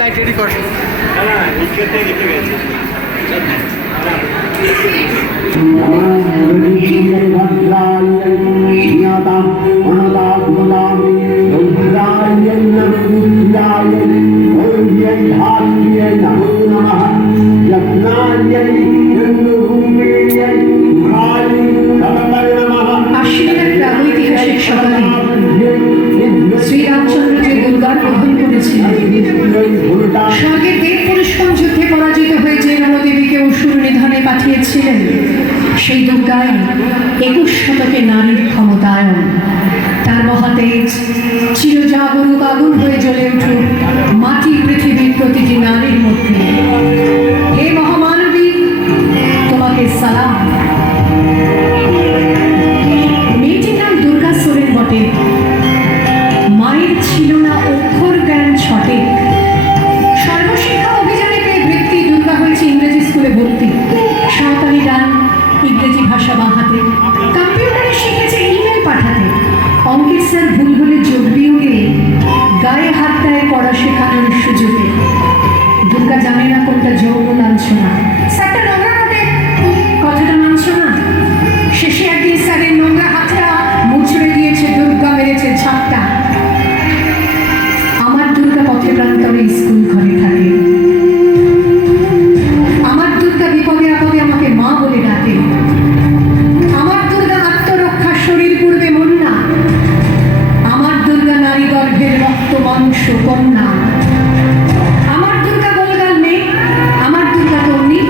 Light ready কর। আশ্বিনের প্রাগৈতিহাসিক সকালে শ্রীরামচন্দ্র যে দুর্গার গ্রহণ করেছিলেন, স্বর্গের দেব পুরুষম যুদ্ধে পরাজিত হয়ে যে রণদেবীকে অসুর নিধনে পাঠিয়েছিলেন, সেই দুর্গায় 21 শতকে নারীর ক্ষমতায়ন। তার মহাতেজ চিরজাগরুক আগুন হয়ে জ্বলে উঠুক মাটি পৃথিবীর প্রতিটি নারীর মধ্যে। হে মহামানবী, তোমাকে সালাম। মেয়েটির নাম দুর্গা সোরেন বটে। মায়ের ছিল না অক্ষর জ্ঞান সঠিক। সর্বশিক্ষা অভিযানে পেয়ে বৃত্তি দুর্গা হয়েছে ইংরেজি স্কুলে ভর্তি। সাঁওতালি গান, ইংরেজি ভাষা বাঁহাতে, কম্পিউটারে শিখেছে ইমেল পাঠাতে। অঙ্কের স্যার ভুল হলে যোগ বিয়োগে গায়ে হাত দেয় পড়া শেখানোর সুযোগে। দুর্গা জানে না কোনটা যৌন লাঞ্ছনা। স্যারটা নোংরা বটে, কথাটা মানছ না। শেষে একদিন স্যারের নোংরা হাতটা মুচড়ে দিয়েছে, দুর্গা মেরেছে ঝাপটা। আমার দুর্গা পথে প্রান্তরে স্কুল ঘরে থাকে। আমার দুর্গা বিপদে আপদে আমাকে মা বলে ডাকে। আমার দুর্গা আত্মরক্ষা, শরীর পূর্বে মন না। আমার দুর্গা নারী গর্ভের রক্ত মাংস কন্যা। আমার দুর্গা গোলগাল মেয়ে, আমার দুর্গা তরুণী।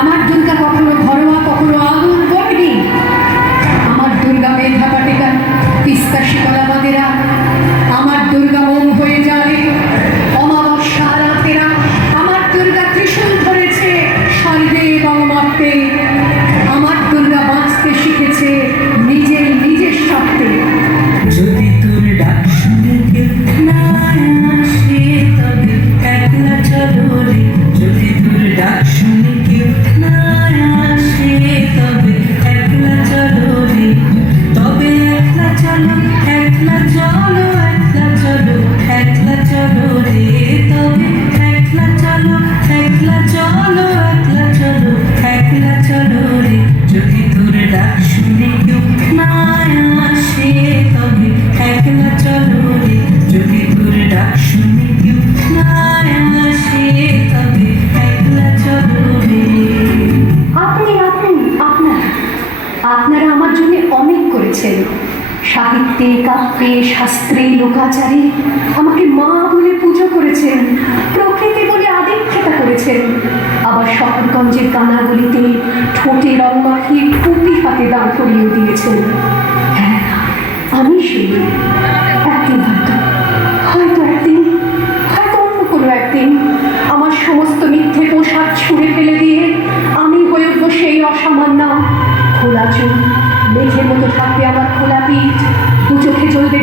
আমার দুর্গা কখনো ঘরোয়া, কখনো আগুন বটনি। আমার দুর্গা মেধা পাটিকা, তিস্তা শিকলা বাদেরা। আমার দুর্গা মোম হয়ে যায় অমাবস্যা রাতেরা। আমার দুর্গা ত্রিশূল ধরেছে স্বর্গে এবং মর্তে। আমার দুর্গা বাঁচতে শিখেছে নিজের নিজের সত্ত্বে। যদি তোর ডাক শুনে কেউ না আসে তবে একলা চলো রে। যদি তোর ডাক শুনে কেউ না আসে তবে একলা চলো রে। তবে একলা চলো, একলা চলো, একলা চলো, একলা চলো রে। তবে একলা চলো, একলা চলো, একলা চলো, একলা চলো রে। যদি তোর ডাক শুনে কেউ না আসে তবে একলা চলো রে। যদি তোর ডাক শুনে কেউ না আসে তবে একলা চলো রে। আপনারা আমার জন্য অনেক করেছেন। সাহিত্যে, কাব্যে, শাস্ত্রে, লোকাচারে আমাকে মা বলে পুজো করেছেন। প্রকৃতি বলে আদিক্ষেতা করেছেন। আবার শহরগঞ্জের কানাগলিতে ঠোঁটে রং মাখিয়ে টুপি হাতে দাঁড় করিয়ে দিয়েছেন। হ্যাঁ, আমি সেই একদিন হয়তো অন্য কোনো একদিন আমার সমস্ত মিথ্যে পোশাক ছুঁড়ে ফেলে দিয়ে আমি হয়ে উঠবো সেই অসামান্য। খোলা চুল, মেঘের মতো থাকবে আমার খোলা পিঠ, দু চোখে জ্বলবে